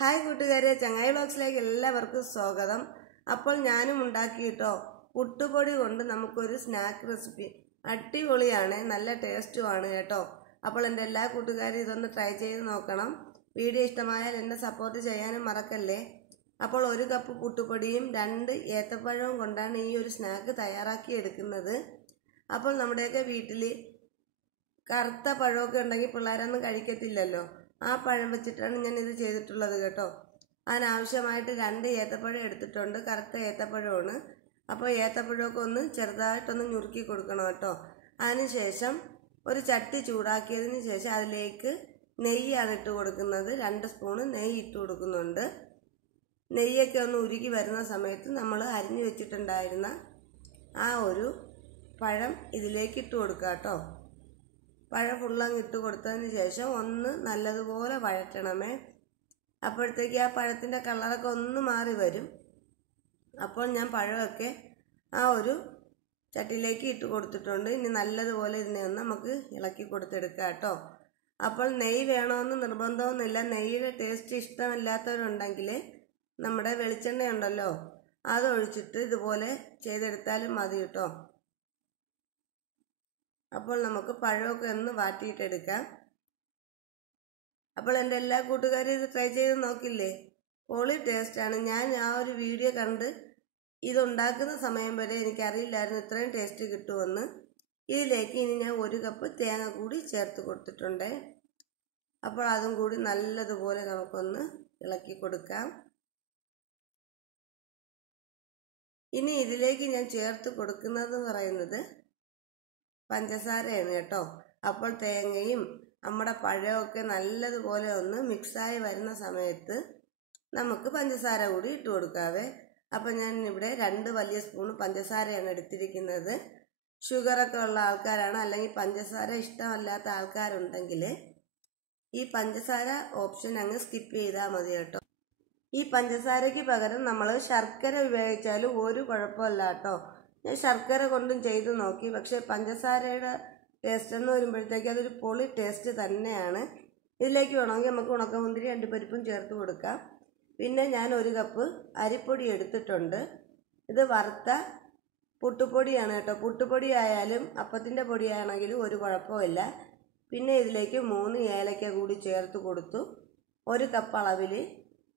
Hi കൂട്ടുകാരെ, ചങ്ങായി വ്ലോഗ്സിലേക്ക് എല്ലാവർക്കും സ്വാഗതം. അപ്പോൾ ഞാനും ഉണ്ടാക്കിയിട്ടോ പുട്ടുപൊടി കൊണ്ട് നമുക്കൊരു സ്നാക്ക് റെസിപ്പി. അടിപൊളിയാണ്, നല്ല ടേസ്റ്റുമാണ് കേട്ടോ. അപ്പോൾ എൻ്റെ എല്ലാ കൂട്ടുകാരും ഇതൊന്ന് ട്രൈ ചെയ്ത് നോക്കണം. വീഡിയോ ഇഷ്ടമായാൽ എന്നെ സപ്പോർട്ട് ചെയ്യാനും മറക്കല്ലേ. അപ്പോൾ 1 കപ്പ് പുട്ടുപൊടിയും 2 ഏത്തപ്പഴവും കൊണ്ടാണ് ഈ ഒരു സ്നാക്ക് തയ്യാറാക്കി എടുക്കുന്നത്. അപ്പോൾ നമ്മുടെയൊക്കെ വീട്ടിൽ കറുത്ത പഴമൊക്കെ ഉണ്ടെങ്കിൽ പിള്ളേരൊന്നും കഴിക്കത്തില്ലല്ലോ. ആ പഴം വെച്ചിട്ടാണ് ഞാൻ ഇത് ചെയ്തിട്ടുള്ളത് കേട്ടോ. അതിനാവശ്യമായിട്ട് 2 ഏത്തപ്പഴം എടുത്തിട്ടുണ്ട്. കറുത്ത ഏത്തപ്പഴമാണ്. അപ്പോൾ ഏത്തപ്പഴമൊക്കെ ഒന്ന് ചെറുതായിട്ടൊന്ന് ഞുറുക്കി കൊടുക്കണം കേട്ടോ. അതിനുശേഷം ഒരു ചട്ടി ചൂടാക്കിയതിന് ശേഷം അതിലേക്ക് നെയ്യാണ് ഇട്ട് കൊടുക്കുന്നത്. 2 സ്പൂണ് നെയ്യ് ഇട്ട് കൊടുക്കുന്നുണ്ട്. നെയ്യൊക്കെ ഒന്ന് ഉരുകി വരുന്ന സമയത്ത് നമ്മൾ അരിഞ്ഞു വെച്ചിട്ടുണ്ടായിരുന്ന ആ ഒരു പഴം ഇതിലേക്ക് ഇട്ട് കൊടുക്കുക കേട്ടോ. പഴം ഫുള്ളങ്ങ് ഇട്ട് കൊടുത്തതിന് ശേഷം ഒന്ന് നല്ലതുപോലെ വഴറ്റണമേ. അപ്പോഴത്തേക്ക് ആ പഴത്തിൻ്റെ കളറൊക്കെ ഒന്ന് മാറി വരും. അപ്പോൾ ഞാൻ പഴമൊക്കെ ആ ഒരു ചട്ടിയിലേക്ക് ഇട്ട് കൊടുത്തിട്ടുണ്ട്. ഇനി നല്ലതുപോലെ ഇതിനെ ഒന്ന് നമുക്ക് ഇളക്കി കൊടുത്തെടുക്കാം കേട്ടോ. അപ്പോൾ നെയ്യ് വേണമെന്ന് നിർബന്ധമൊന്നുമില്ല. നെയ്യുടെ ടേസ്റ്റ് ഇഷ്ടമില്ലാത്തവരുണ്ടെങ്കിൽ നമ്മുടെ വെളിച്ചെണ്ണ ഉണ്ടല്ലോ, അതൊഴിച്ചിട്ട് ഇതുപോലെ ചെയ്തെടുത്താലും മതി കേട്ടോ. അപ്പോൾ നമുക്ക് പഴമൊക്കെ ഒന്ന് വാട്ടിയിട്ടെടുക്കാം. അപ്പോൾ എൻ്റെ എല്ലാ കൂട്ടുകാരും ഇത് ട്രൈ ചെയ്ത് നോക്കില്ലേ, പൊളി ടേസ്റ്റാണ്. ഞാൻ ആ ഒരു വീഡിയോ കണ്ട് ഇതുണ്ടാക്കുന്ന സമയം വരെ എനിക്കറിയില്ലായിരുന്നു ഇത്രയും ടേസ്റ്റ് കിട്ടുമെന്ന്. ഇതിലേക്ക് ഇനി ഞാൻ 1 കപ്പ് തേങ്ങ കൂടി ചേർത്ത് കൊടുത്തിട്ടുണ്ട്. അപ്പോൾ അതും കൂടി നല്ലതുപോലെ നമുക്കൊന്ന് ഇളക്കി കൊടുക്കാം. ഇനി ഇതിലേക്ക് ഞാൻ ചേർത്ത് കൊടുക്കുന്നത് പറയുന്നത് പഞ്ചസാരയാണ് കേട്ടോ. അപ്പോൾ തേങ്ങയും നമ്മുടെ പഴമൊക്കെ നല്ലതുപോലെ ഒന്ന് മിക്സായി വരുന്ന സമയത്ത് നമുക്ക് പഞ്ചസാര കൂടി ഇട്ട് കൊടുക്കാവേ. അപ്പോൾ ഞാൻ ഇവിടെ 2 വലിയ സ്പൂൺ പഞ്ചസാരയാണ് എടുത്തിരിക്കുന്നത്. ഷുഗറൊക്കെ ഉള്ള ആൾക്കാരാണ്, അല്ലെങ്കിൽ പഞ്ചസാര ഇഷ്ടമല്ലാത്ത ആൾക്കാരുണ്ടെങ്കിൽ ഈ പഞ്ചസാര ഓപ്ഷൻ അങ്ങ് സ്കിപ്പ് ചെയ്താൽ മതി കേട്ടോ. ഈ പഞ്ചസാരയ്ക്ക് പകരം നമ്മൾ ശർക്കര ഉപയോഗിച്ചാലും ഒരു കുഴപ്പമില്ല കേട്ടോ. ഞാൻ ശർക്കര കൊണ്ടും ചെയ്ത് നോക്കി, പക്ഷേ പഞ്ചസാരയുടെ ടേസ്റ്റ് എന്ന് വരുമ്പോഴത്തേക്ക് അതൊരു പൊളി ടേസ്റ്റ് തന്നെയാണ്. ഇതിലേക്ക് വേണമെങ്കിൽ നമുക്ക് ഉണക്കമുന്തിരി 2 പരിപ്പും ചേർത്ത് കൊടുക്കാം. പിന്നെ ഞാൻ 1 കപ്പ് അരിപ്പൊടി എടുത്തിട്ടുണ്ട്. ഇത് വറുത്ത പുട്ടുപൊടിയാണ് കേട്ടോ. പുട്ടുപൊടി ആയാലും അപ്പത്തിൻ്റെ പൊടിയാണെങ്കിലും ഒരു കുഴപ്പമില്ല. പിന്നെ ഇതിലേക്ക് 3 ഏലക്ക കൂടി ചേർത്ത് കൊടുത്തു. 1 കപ്പ് അളവിൽ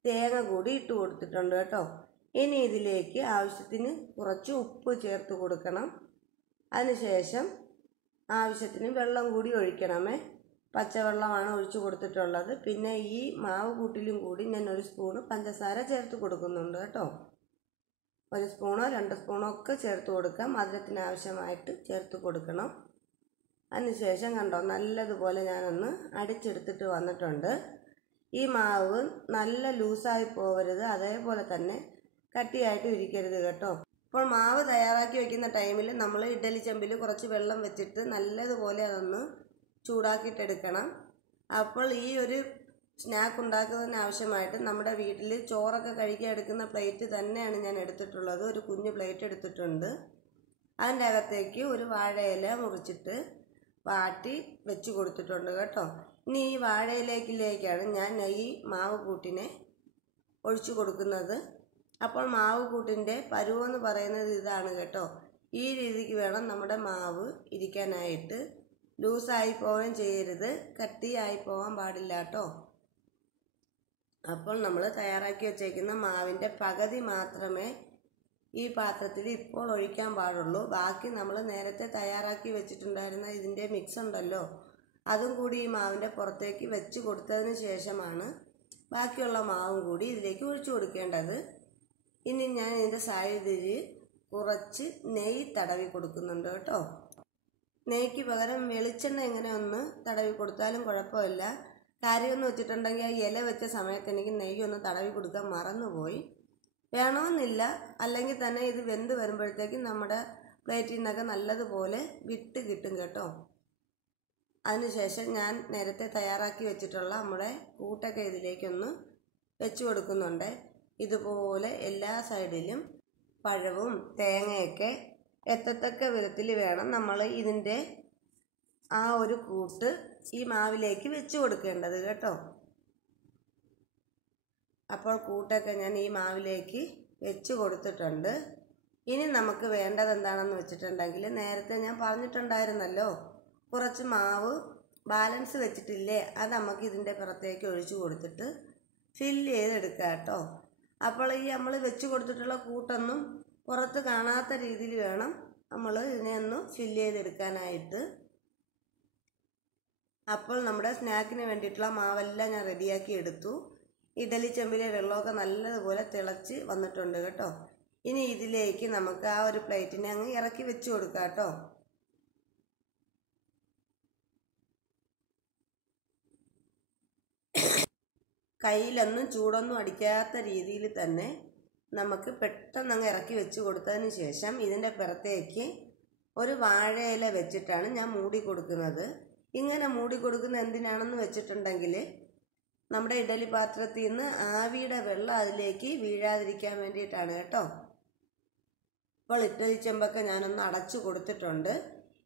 തേങ്ങ കൂടി ഇട്ട് കൊടുത്തിട്ടുണ്ട് കേട്ടോ. ഇനി ഇതിലേക്ക് ആവശ്യത്തിന് കുറച്ച് ഉപ്പ് ചേർത്ത് കൊടുക്കണം. അതിനുശേഷം ആവശ്യത്തിന് വെള്ളം കൂടി ഒഴിക്കണമേ. പച്ചവെള്ളമാണ് ഒഴിച്ചു കൊടുത്തിട്ടുള്ളത്. പിന്നെ ഈ മാവ് കൂട്ടിലും കൂടി ഞാൻ 1 സ്പൂണ് പഞ്ചസാര ചേർത്ത് കൊടുക്കുന്നുണ്ട് കേട്ടോ. 1 സ്പൂണോ 2 സ്പൂണോ ഒക്കെ ചേർത്ത് കൊടുക്കാം. മധുരത്തിന് ആവശ്യമായിട്ട് ചേർത്ത് കൊടുക്കണം. അതിനുശേഷം കണ്ടോ, നല്ലതുപോലെ ഞാനൊന്ന് അടിച്ചെടുത്തിട്ട് വന്നിട്ടുണ്ട്. ഈ മാവ് നല്ല ലൂസായി പോവരുത്, അതേപോലെ തന്നെ കട്ടിയായിട്ട് ഇരിക്കരുത് കേട്ടോ. അപ്പോൾ മാവ് തയ്യാറാക്കി വെക്കുന്ന ടൈമിൽ നമ്മൾ ഇഡ്ഡലി ചെമ്പിൽ കുറച്ച് വെള്ളം വെച്ചിട്ട് നല്ലതുപോലെ അതൊന്ന് ചൂടാക്കിയിട്ടെടുക്കണം. അപ്പോൾ ഈ ഒരു സ്നാക്ക് ഉണ്ടാക്കുന്നതിന് ആവശ്യമായിട്ട് നമ്മുടെ വീട്ടിൽ ചോറൊക്കെ കഴിക്കാൻ എടുക്കുന്ന പ്ലേറ്റ് തന്നെയാണ് ഞാൻ എടുത്തിട്ടുള്ളത്. ഒരു കുഞ്ഞു പ്ലേറ്റ് എടുത്തിട്ടുണ്ട്. അതിൻ്റെ അകത്തേക്ക് ഒരു വാഴയില മുറിച്ചിട്ട് വാട്ടി വെച്ച് കൊടുത്തിട്ടുണ്ട് കേട്ടോ. ഇനി ഈ വാഴയിലേക്കിലേക്കാണ് ഞാൻ ഈ മാവ് കൂട്ടിനെ ഒഴിച്ചു കൊടുക്കുന്നത്. അപ്പോൾ മാവ് കൂട്ടിൻ്റെ പരുവെന്ന് പറയുന്നത് ഇതാണ് കേട്ടോ. ഈ രീതിക്ക് വേണം നമ്മുടെ മാവ് ഇരിക്കാനായിട്ട്. ലൂസായി പോവുകയും ചെയ്യരുത്, കട്ടിയായി പോകാൻ പാടില്ല കേട്ടോ. അപ്പോൾ നമ്മൾ തയ്യാറാക്കി വെച്ചേക്കുന്ന മാവിൻ്റെ പകുതി മാത്രമേ ഈ പാത്രത്തിൽ ഇപ്പോൾ ഒഴിക്കാൻ പാടുള്ളൂ. ബാക്കി നമ്മൾ നേരത്തെ തയ്യാറാക്കി വെച്ചിട്ടുണ്ടായിരുന്ന ഇതിൻ്റെ മിക്സ് ഉണ്ടല്ലോ, അതും കൂടി ഈ മാവിൻ്റെ പുറത്തേക്ക് വെച്ച് കൊടുത്തതിന് ശേഷമാണ് ബാക്കിയുള്ള മാവും കൂടി ഇതിലേക്ക് ഒഴിച്ചു കൊടുക്കേണ്ടത്. ഇനി ഞാൻ ഇതിൻ്റെ സൈഡിൽ കുറച്ച് നെയ്യ് തടവി കൊടുക്കുന്നുണ്ട് കേട്ടോ. നെയ്ക്ക് പകരം വെളിച്ചെണ്ണ ഇങ്ങനെ ഒന്ന് തടവി കൊടുത്താലും കുഴപ്പമില്ല. കാര്യമെന്ന് വെച്ചിട്ടുണ്ടെങ്കിൽ ആ ഇല വെച്ച സമയത്ത് എനിക്ക് നെയ്യൊന്ന് തടവി കൊടുക്കാൻ മറന്നുപോയി. വേണമെന്നില്ല, അല്ലെങ്കിൽ തന്നെ ഇത് വെന്ത് വരുമ്പോഴത്തേക്കും നമ്മുടെ പ്ലേറ്റിൽ നിന്നൊക്കെ നല്ലതുപോലെ വിട്ട് കിട്ടും കേട്ടോ. അതിനുശേഷം ഞാൻ നേരത്തെ തയ്യാറാക്കി വെച്ചിട്ടുള്ള നമ്മുടെ കൂട്ടൊക്കെ ഇതിലേക്കൊന്ന് വെച്ച് കൊടുക്കുന്നുണ്ട്. ഇതുപോലെ എല്ലാ സൈഡിലും പഴവും തേങ്ങയൊക്കെ എത്തത്തക്ക വിധത്തിൽ വേണം നമ്മൾ ഇതിൻ്റെ ആ ഒരു കൂട്ട് ഈ മാവിലേക്ക് വെച്ച് കൊടുക്കേണ്ടത് കേട്ടോ. അപ്പോൾ കൂട്ടൊക്കെ ഞാൻ ഈ മാവിലേക്ക് വെച്ച് കൊടുത്തിട്ടുണ്ട്. ഇനി നമുക്ക് വേണ്ടത് എന്താണെന്ന് വെച്ചിട്ടുണ്ടെങ്കിൽ, നേരത്തെ ഞാൻ പറഞ്ഞിട്ടുണ്ടായിരുന്നല്ലോ, കുറച്ച് മാവ് ബാലൻസ് വെച്ചിട്ടില്ലേ, അത് നമുക്ക് ഇതിൻ്റെ പുറത്തേക്ക് ഒഴിച്ചു കൊടുത്തിട്ട് ഫില്ല് ചെയ്തെടുക്കാം കേട്ടോ. അപ്പോൾ ഈ നമ്മൾ വെച്ച് കൊടുത്തിട്ടുള്ള കൂട്ടൊന്നും പുറത്ത് കാണാത്ത രീതിയിൽ വേണം നമ്മൾ ഇതിനെ ഒന്ന് ഫില്ല് ചെയ്തെടുക്കാനായിട്ട്. അപ്പോൾ നമ്മുടെ സ്നാക്കിന് വേണ്ടിയിട്ടുള്ള മാവെല്ലാം ഞാൻ റെഡിയാക്കി എടുത്തു. ഇഡലി ചെമ്പിലെ വെള്ളമൊക്കെ നല്ലതുപോലെ തിളച്ച് വന്നിട്ടുണ്ട് കേട്ടോ. ഇനി ഇതിലേക്ക് നമുക്ക് ആ ഒരു പ്ലേറ്റിനെ അങ്ങ് ഇറക്കി വെച്ച് കൊടുക്കാം കേട്ടോ. കയ്യിലൊന്നും ചൂടൊന്നും അടിക്കാത്ത രീതിയിൽ തന്നെ നമുക്ക് പെട്ടെന്ന് അങ്ങ് ഇറക്കി വെച്ച് കൊടുത്തതിന് ശേഷം ഇതിൻ്റെ പുറത്തേക്ക് ഒരു വാഴയില വെച്ചിട്ടാണ് ഞാൻ മൂടി കൊടുക്കുന്നത്. ഇങ്ങനെ മൂടി കൊടുക്കുന്ന എന്തിനാണെന്ന് വെച്ചിട്ടുണ്ടെങ്കിൽ, നമ്മുടെ ഇഡലി പാത്രത്തിൽ നിന്ന് ആവിയുടെ വെള്ളം അതിലേക്ക് വീഴാതിരിക്കാൻ വേണ്ടിയിട്ടാണ് കേട്ടോ. ഇപ്പോൾ ഇഡലി ചെമ്പൊക്കെ ഞാനൊന്ന് അടച്ചു കൊടുത്തിട്ടുണ്ട്.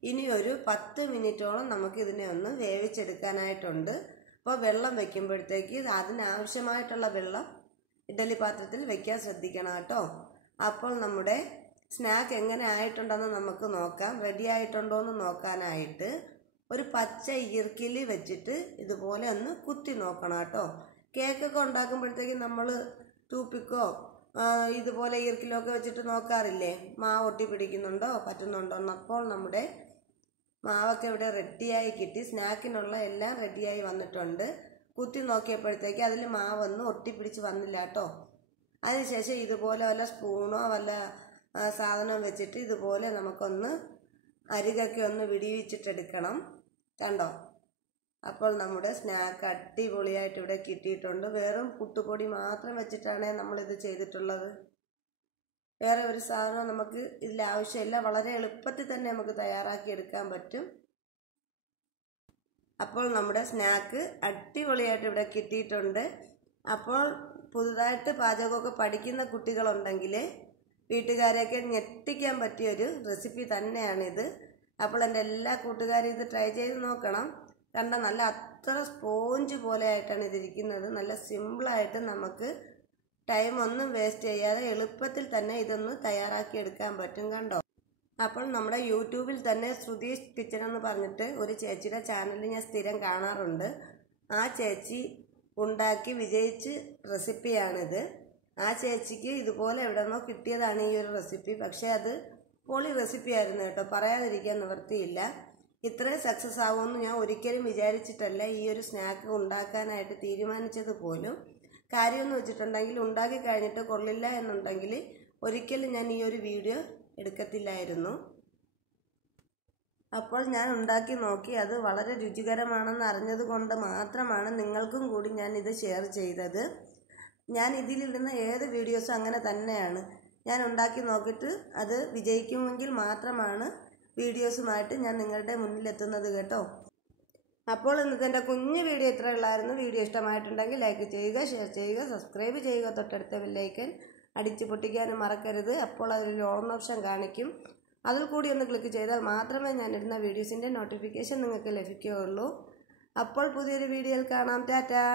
ഇനി ഒരു 10 മിനിറ്റോളം നമുക്ക് ഇതിനെ ഒന്ന് വേവിച്ചെടുക്കാനായിട്ടുണ്ട്. അപ്പോൾ വെള്ളം വെക്കുമ്പോഴത്തേക്ക് അതിനാവശ്യമായിട്ടുള്ള വെള്ളം ഇഡലി പാത്രത്തിൽ വെക്കാൻ ശ്രദ്ധിക്കണം കേട്ടോ. അപ്പോൾ നമ്മുടെ സ്നാക്ക് എങ്ങനെ ആയിട്ടുണ്ടെന്ന് നമുക്ക് നോക്കാം. റെഡി ആയിട്ടുണ്ടോ എന്ന് നോക്കാനായിട്ട് ഒരു പച്ച ഈർക്കിൽ വെച്ചിട്ട് ഇതുപോലെ ഒന്ന് കുത്തി നോക്കണം കേട്ടോ. കേക്കൊക്കെ ഉണ്ടാക്കുമ്പോഴത്തേക്ക് നമ്മൾ ടൂപ്പിക്കോ ഇതുപോലെ ഈർക്കിലൊക്കെ വെച്ചിട്ട് നോക്കാറില്ലേ, മാവ് ഒട്ടി പിടിക്കുന്നുണ്ടോ പറ്റുന്നുണ്ടോ എന്ന്. അപ്പോൾ നമ്മുടെ മാവൊക്കെ ഇവിടെ റെഡിയായി കിട്ടി. സ്നാക്കിനുള്ള എല്ലാം റെഡിയായി വന്നിട്ടുണ്ട്. കുത്തി നോക്കിയപ്പോഴത്തേക്ക് അതിൽ മാവൊന്നും ഒട്ടിപ്പിടിച്ച് വന്നില്ല കേട്ടോ. അതിനുശേഷം ഇതുപോലെ വല്ല സ്പൂണോ വല്ല സാധനം വെച്ചിട്ട് ഇതുപോലെ നമുക്കൊന്ന് അരികൊക്കെ ഒന്ന് വിടിവിച്ചിട്ടെടുക്കണം. കണ്ടോ? അപ്പോൾ നമ്മുടെ സ്നാക്ക് അടിപൊളിയായിട്ട് ഇവിടെ കിട്ടിയിട്ടുണ്ട്. വെറും പുട്ടുപൊടി മാത്രം വെച്ചിട്ടാണ് നമ്മളിത് ചെയ്തിട്ടുള്ളത്. വേറെ ഒരു സാധനം നമുക്ക് ഇതിൽ ആവശ്യമില്ല. വളരെ എളുപ്പത്തിൽ തന്നെ നമുക്ക് തയ്യാറാക്കി എടുക്കാൻ പറ്റും. അപ്പോൾ നമ്മുടെ സ്നാക്ക് അടിപൊളിയായിട്ട് ഇവിടെ കിട്ടിയിട്ടുണ്ട്. അപ്പോൾ പുതുതായിട്ട് പാചകമൊക്കെ പഠിക്കുന്ന കുട്ടികളുണ്ടെങ്കിൽ വീട്ടുകാരെയൊക്കെ ഞെട്ടിക്കാൻ പറ്റിയൊരു റെസിപ്പി തന്നെയാണിത്. അപ്പോൾ എൻ്റെ എല്ലാ കൂട്ടുകാരും ഇത് ട്രൈ ചെയ്ത് നോക്കണം. കണ്ട നല്ല അത്ര സ്പോഞ്ച് പോലെ ആയിട്ടാണ് ഇതിരിക്കുന്നത്. നല്ല സിമ്പിളായിട്ട് നമുക്ക് ടൈം ഒന്നും വേസ്റ്റ് ചെയ്യാതെ എളുപ്പത്തിൽ തന്നെ ഇതൊന്ന് തയ്യാറാക്കി എടുക്കാൻ പറ്റും. കണ്ടോ? അപ്പോൾ നമ്മുടെ യൂട്യൂബിൽ തന്നെ ശ്രുതീഷ് കിച്ചൺ എന്ന് പറഞ്ഞിട്ട് ഒരു ചേച്ചിയുടെ ചാനൽ ഞാൻ സ്ഥിരം കാണാറുണ്ട്. ആ ചേച്ചി ഉണ്ടാക്കി വിജയിച്ച് റെസിപ്പിയാണിത്. ആ ചേച്ചിക്ക് ഇതുപോലെ എവിടെ നിന്നോ കിട്ടിയതാണ് ഈ ഒരു റെസിപ്പി. പക്ഷേ അത് പൊളി റെസിപ്പി ആയിരുന്നു കേട്ടോ, പറയാതിരിക്കാൻ നിവൃത്തിയില്ല. ഇത്രയും സക്സസ് ആവുമെന്ന് ഞാൻ ഒരിക്കലും വിചാരിച്ചിട്ടല്ല ഈ ഒരു സ്നാക്ക് ഉണ്ടാക്കാനായിട്ട് തീരുമാനിച്ചത് പോലും. കാര്യമെന്ന് വെച്ചിട്ടുണ്ടെങ്കിൽ ഉണ്ടാക്കി കഴിഞ്ഞിട്ട് കൊള്ളില്ല എന്നുണ്ടെങ്കിൽ ഒരിക്കലും ഞാൻ ഈ ഒരു വീഡിയോ എടുക്കത്തില്ലായിരുന്നു. അപ്പോൾ ഞാൻ ഉണ്ടാക്കി നോക്കി അത് വളരെ രുചികരമാണെന്ന് അറിഞ്ഞത് കൊണ്ട് മാത്രമാണ് നിങ്ങൾക്കും കൂടി ഞാൻ ഇത് ഷെയർ ചെയ്തത്. ഞാൻ ഇതിലിടുന്ന ഏത് വീഡിയോസും അങ്ങനെ തന്നെയാണ്. ഞാൻ ഉണ്ടാക്കി നോക്കിയിട്ട് അത് വിജയിക്കുമെങ്കിൽ മാത്രമാണ് വീഡിയോസുമായിട്ട് ഞാൻ നിങ്ങളുടെ മുന്നിലെത്തുന്നത് കേട്ടോ. അപ്പോൾ ഇന്നത്തെ എൻ്റെ കുഞ്ഞു വീഡിയോ ഇത്ര ഉള്ളായിരുന്നു. വീഡിയോ ഇഷ്ടമായിട്ടുണ്ടെങ്കിൽ ലൈക്ക് ചെയ്യുക, ഷെയർ ചെയ്യുക, സബ്സ്ക്രൈബ് ചെയ്യുക. തൊട്ടടുത്ത ബെല്ലൈക്കൻ അടിച്ചു പൊട്ടിക്കാനും മറക്കരുത്. അപ്പോൾ അതിലൊരു ഓൺ ഓപ്ഷൻ കാണിക്കും. അതിൽ കൂടി ഒന്ന് ക്ലിക്ക് ചെയ്താൽ മാത്രമേ ഞാൻ ഇടുന്ന വീഡിയോസിൻ്റെ നോട്ടിഫിക്കേഷൻ നിങ്ങൾക്ക് ലഭിക്കുകയുള്ളൂ. അപ്പോൾ പുതിയൊരു വീഡിയോയിൽ കാണാം. ടാറ്റാ.